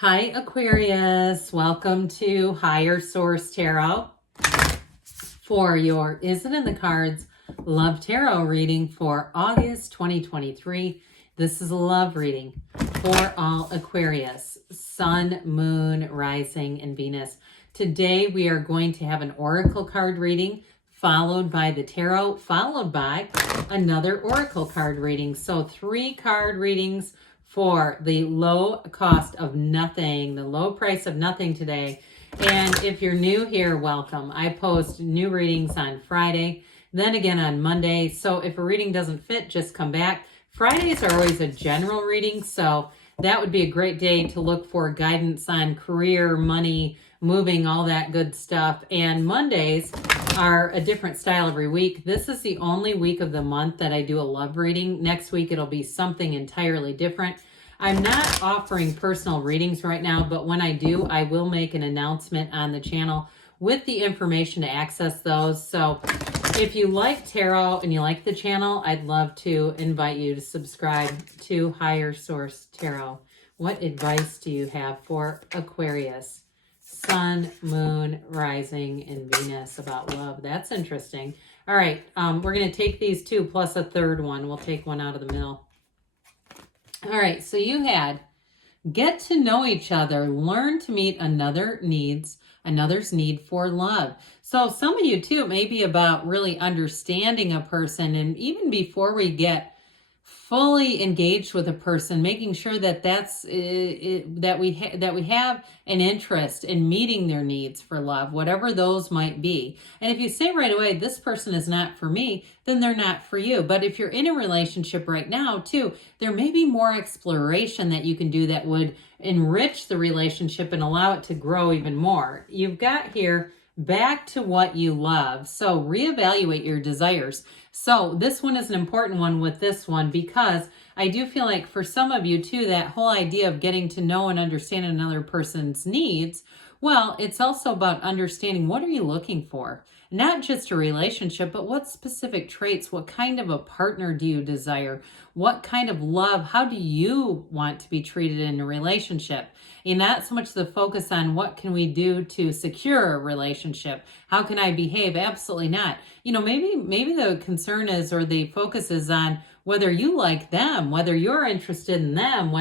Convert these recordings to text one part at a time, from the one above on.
Hi, Aquarius. Welcome to Higher Source Tarot for your Is It in the Cards Love Tarot reading for August 2023. This is a love reading for all Aquarius, Sun, Moon, Rising, and Venus. Today we are going to have an oracle card reading followed by the tarot, followed by another oracle card reading. So 3 card readings for the low cost of nothing, the low price of nothing today. And if you're new here, welcome. I post new readings on Friday, then again on Monday. So if a reading doesn't fit, just come back. Fridays are always a general reading, so that would be a great day to look for guidance on career, money, moving, all that good stuff. And Mondays are a different style every week. This is the only week of the month that I do a love reading. Next week, it'll be something entirely different. I'm not offering personal readings right now, but when I do, I will make an announcement on the channel with the information to access those. So if you like tarot and you like the channel, I'd love to invite you to subscribe to Higher Source Tarot. What advice do you have for Aquarius, Sun, Moon, Rising, and Venus about love? That's interesting. All right, we're going to take these 2 plus a third one. We'll take one out of the middle. All right, so you had get to know each other, learn to meet another's need for love. So some of you too, it may be about really understanding a person, and even before we get fully engaged with a person, making sure that that we have an interest in meeting their needs for love, whatever those might be. And if you say right away, this person is not for me, then they're not for you. But if you're in a relationship right now too, there may be more exploration that you can do that would enrich the relationship and allow it to grow even more. You've got here back to what you love. So reevaluate your desires. So this one is an important one with this one, because I do feel like for some of you too, that whole idea of getting to know and understand another person's needs, well, it's also about understanding, what are you looking for? Not just a relationship, but what specific traits, what kind of a partner do you desire? What kind of love, how do you want to be treated in a relationship? And not so much the focus on what can we do to secure a relationship? How can I behave? Absolutely not. You know, maybe the concern is, or the focus is on whether you like them, whether you're interested in them,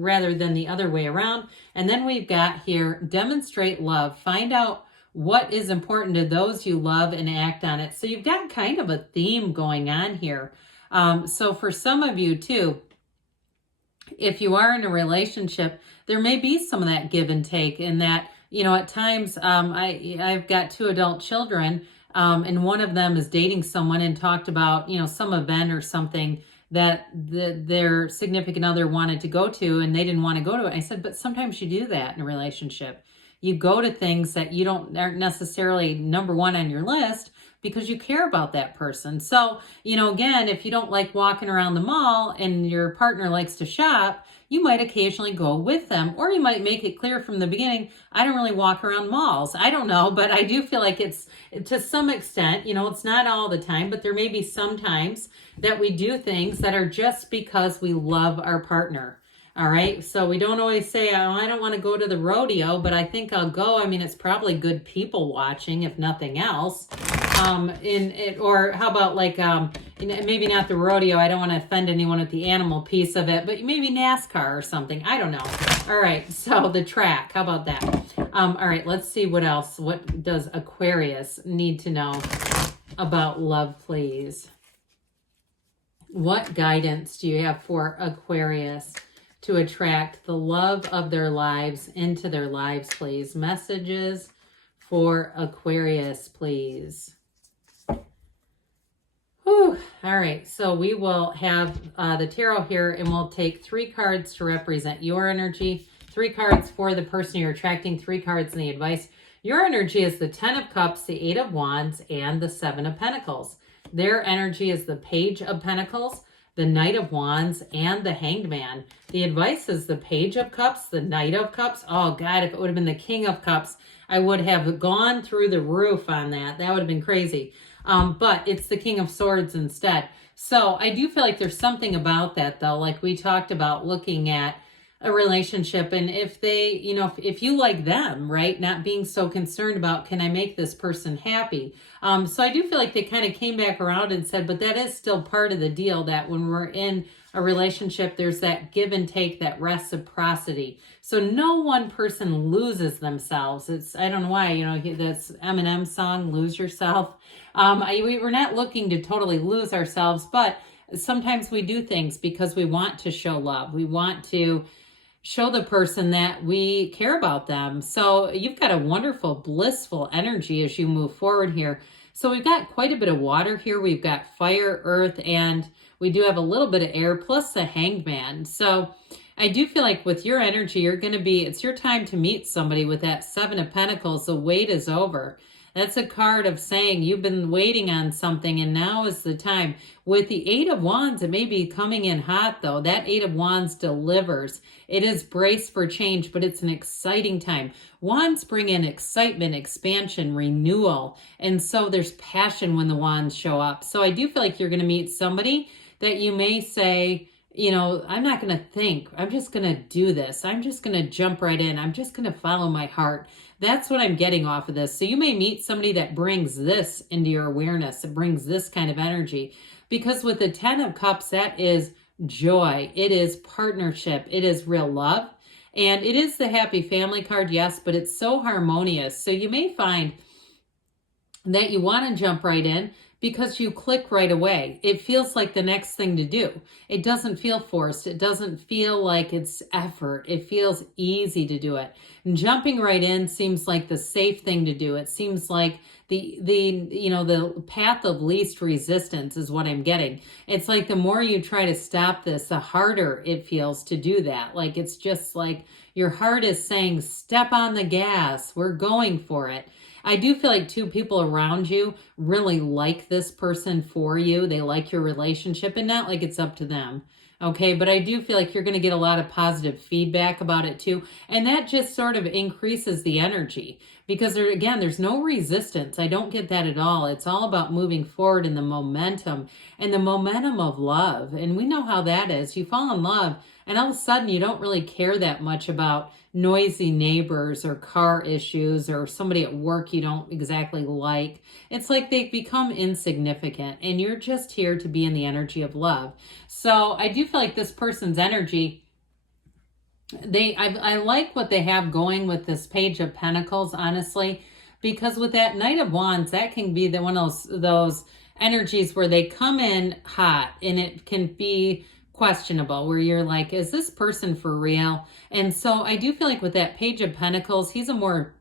rather than the other way around. And then we've got here, demonstrate love. Find out what is important to those you love and act on it. So you've got kind of a theme going on here. So for some of you too, if you are in a relationship, there may be some of that give and take, in that, you know, at times I've got 2 adult children, and one of them is dating someone and talked about, you know, some event or something that their significant other wanted to go to, and they didn't want to go to it. I said, but sometimes you do that in a relationship. You go to things that aren't necessarily number 1 on your list, because you care about that person. So, you know, again, if you don't like walking around the mall and your partner likes to shop, you might occasionally go with them, or you might make it clear from the beginning, I don't really walk around malls. I don't know, but I do feel like it's, to some extent, you know, it's not all the time, but there may be some times that we do things that are just because we love our partner. All right, so we don't always say, oh, I don't want to go to the rodeo, but I think I'll go. I mean, it's probably good people watching, if nothing else. Or how about like, maybe not the rodeo. I don't want to offend anyone with the animal piece of it, but maybe NASCAR or something. I don't know. All right, so the track, how about that? All right, let's see what else. What does Aquarius need to know about love, please? What guidance do you have for Aquarius to attract the love of their lives into their lives, please? Messages for Aquarius, please. Whew. All right, so we will have the tarot here, and we'll take 3 cards to represent your energy, 3 cards for the person you're attracting, 3 cards in the advice. Your energy is the 10 of Cups, the 8 of Wands, and the 7 of Pentacles. Their energy is the Page of Pentacles, the Knight of Wands, and the Hanged Man. The advice is the Page of Cups, the Knight of Cups. Oh God, if it would have been the King of Cups, I would have gone through the roof on that. That would have been crazy. But it's the King of Swords instead. So I do feel like there's something about that though, like we talked about, looking at a relationship, and if they, if you like them, right, not being so concerned about, can I make this person happy? So I do feel like they kind of came back around and said, but that is still part of the deal, that when we're in a relationship, there's that give and take, that reciprocity. So no one person loses themselves. I don't know why, that's Eminem song, Lose Yourself. We're not looking to totally lose ourselves, but sometimes we do things because we want to show love. We want to show the person that we care about them. So you've got a wonderful, blissful energy as you move forward here. So we've got quite a bit of water here. We've got fire, earth, and we do have a little bit of air, plus the Hanged Man. So I do feel like with your energy, it's your time to meet somebody with that Seven of Pentacles. The wait is over. That's a card of saying you've been waiting on something and now is the time. With the Eight of Wands, it may be coming in hot though. That Eight of Wands delivers. It is brace for change, but it's an exciting time. Wands bring in excitement, expansion, renewal. And so there's passion when the wands show up. So I do feel like you're going to meet somebody that you may say, I'm not going to think. I'm just going to do this. I'm just going to jump right in. I'm just going to follow my heart. That's what I'm getting off of this. So you may meet somebody that brings this into your awareness. It brings this kind of energy. Because with the Ten of Cups, that is joy. It is partnership. It is real love. And it is the happy family card, yes, but it's so harmonious. So you may find that you want to jump right in because you click right away. It feels like the next thing to do. It doesn't feel forced. It doesn't feel like it's effort. It feels easy to do it. And jumping right in seems like the safe thing to do. It seems like the path of least resistance is what I'm getting. It's like the more you try to stop this, the harder it feels to do that. Like it's just like your heart is saying, step on the gas. We're going for it. I do feel like two people around you really like this person for you. They like your relationship, and not like it's up to them. Okay, but I do feel like you're going to get a lot of positive feedback about it too. And that just sort of increases the energy because there's no resistance. I don't get that at all. It's all about moving forward in the momentum of love. And we know how that is. You fall in love and all of a sudden you don't really care that much about noisy neighbors or car issues or somebody at work you don't exactly like. It's like they become insignificant and you're just here to be in the energy of love. So I do feel like this person's energy, I like what they have going with this Page of Pentacles, honestly, because with that Knight of Wands, that can be one of those energies where they come in hot and it can be questionable, where you're like, is this person for real? And so I do feel like with that Page of Pentacles, he's a more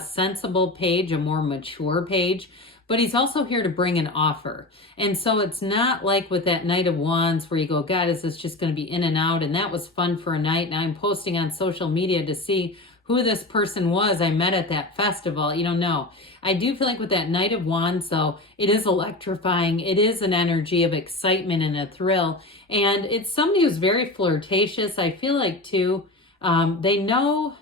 sensible page, a more mature page, but he's also here to bring an offer. And so it's not like with that Knight of Wands where you go, God, is this just going to be in and out? And that was fun for a night. And I'm posting on social media to see who this person was I met at that festival. No. I do feel like with that Knight of Wands, though, it is electrifying. It is an energy of excitement and a thrill. And it's somebody who's very flirtatious. I feel like, too, they know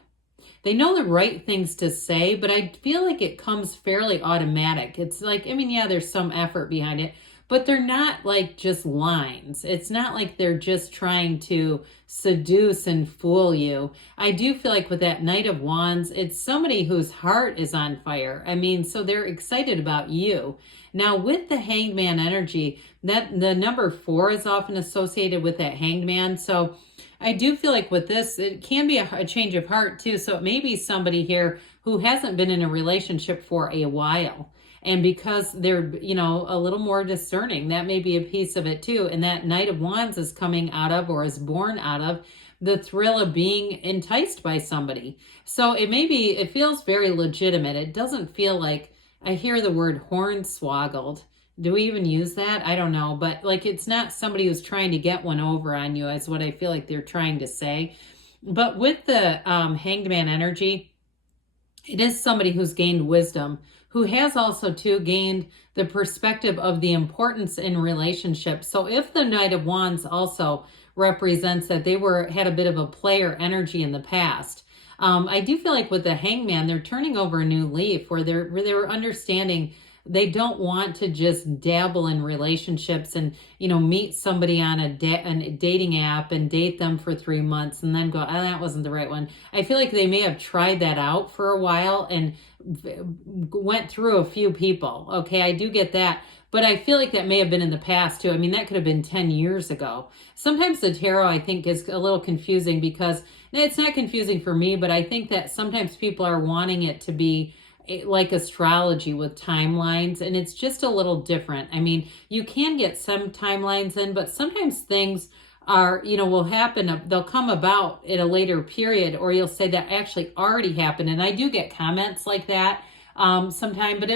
the right things to say, but I feel like it comes fairly automatic. It's like, there's some effort behind it, but they're not like just lines. It's not like they're just trying to seduce and fool you. I do feel like with that Knight of Wands, it's somebody whose heart is on fire. So they're excited about you. Now with the Hanged Man energy, that the number 4 is often associated with that Hanged Man. So I do feel like with this, it can be a change of heart too. So it may be somebody here who hasn't been in a relationship for a while. And because they're, a little more discerning, that may be a piece of it too. And that Knight of Wands is coming out of, or is born out of, the thrill of being enticed by somebody. So it feels very legitimate. It doesn't feel like, I hear the word hornswoggled. Do we even use that? I don't know. But like, it's not somebody who's trying to get one over on you, is what I feel like they're trying to say. But with the Hanged Man energy, it is somebody who's gained wisdom, who has also too gained the perspective of the importance in relationships. So if the Knight of Wands also represents that they had a bit of a player energy in the past, I do feel like with the Hangman, they're turning over a new leaf where they were understanding they don't want to just dabble in relationships and, you know, meet somebody on a dating app and date them for 3 months and then go, oh, that wasn't the right one. I feel like they may have tried that out for a while and went through a few people. Okay, I do get that. But I feel like that may have been in the past too. I mean, that could have been 10 years ago. Sometimes the tarot, I think, is a little confusing because it's not confusing for me, but I think that sometimes people are wanting it to be like astrology with timelines, and it's just a little different. I mean, you can get some timelines in, but sometimes things are, you know, will happen, they'll come about at a later period, or you'll say that actually already happened. And I do get comments like that sometime, but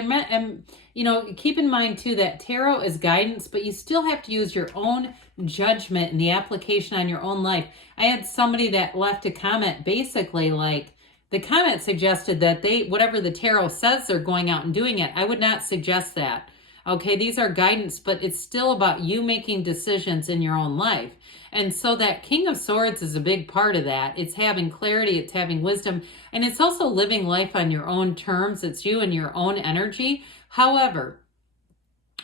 you know, keep in mind too that tarot is guidance, but you still have to use your own judgment and the application on your own life. I had somebody that left a comment basically like, the comment suggested that whatever the tarot says, they're going out and doing it. I would not suggest that. Okay, these are guidance, but it's still about you making decisions in your own life. And so that King of Swords is a big part of that. It's having clarity, it's having wisdom, and it's also living life on your own terms. It's you and your own energy. However,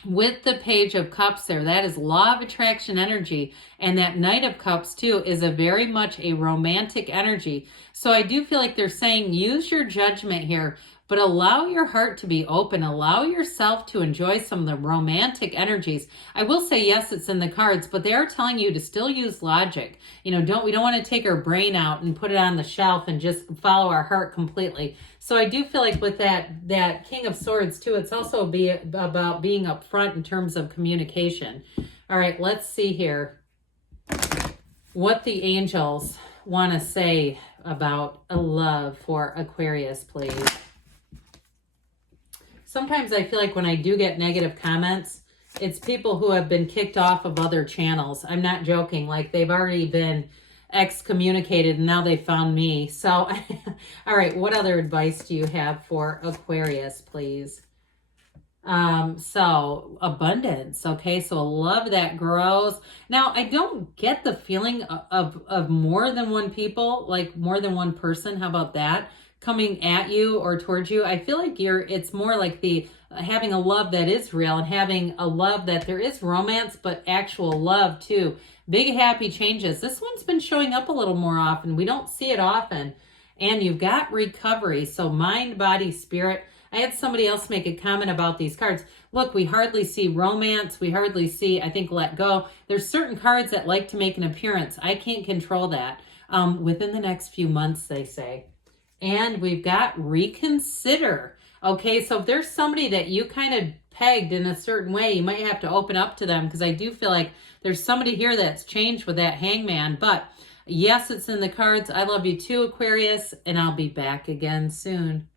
with the Page of Cups there, that is law of attraction energy, and that Knight of Cups too is a very much a romantic energy. So I do feel like they're saying use your judgment here, but allow your heart to be open. Allow yourself to enjoy some of the romantic energies. I will say, yes, it's in the cards, but they are telling you to still use logic. You know, we don't want to take our brain out and put it on the shelf and just follow our heart completely. So I do feel like with that King of Swords too, it's also about being upfront in terms of communication. All right, let's see here what the angels want to say about a love for Aquarius, please. Sometimes I feel like when I do get negative comments, it's people who have been kicked off of other channels. I'm not joking. Like they've already been excommunicated and now they found me. So, all right, what other advice do you have for Aquarius, please? So abundance. Okay, so a love that grows. Now, I don't get the feeling of more than one people, like more than one person. How about that? Coming at you or towards you. I feel like it's more like the having a love that is real and having a love that there is romance, but actual love too. Big happy changes. This one's been showing up a little more often. We don't see it often. And you've got recovery. So mind, body, spirit. I had somebody else make a comment about these cards. Look, we hardly see romance. We hardly see, I think, let go. There's certain cards that like to make an appearance. I can't control that. Within the next few months, they say. And we've got reconsider. Okay, so if there's somebody that you kind of pegged in a certain way, you might have to open up to them, because I do feel like there's somebody here that's changed with that Hangman. But yes, it's in the cards. I love you too, Aquarius, and I'll be back again soon.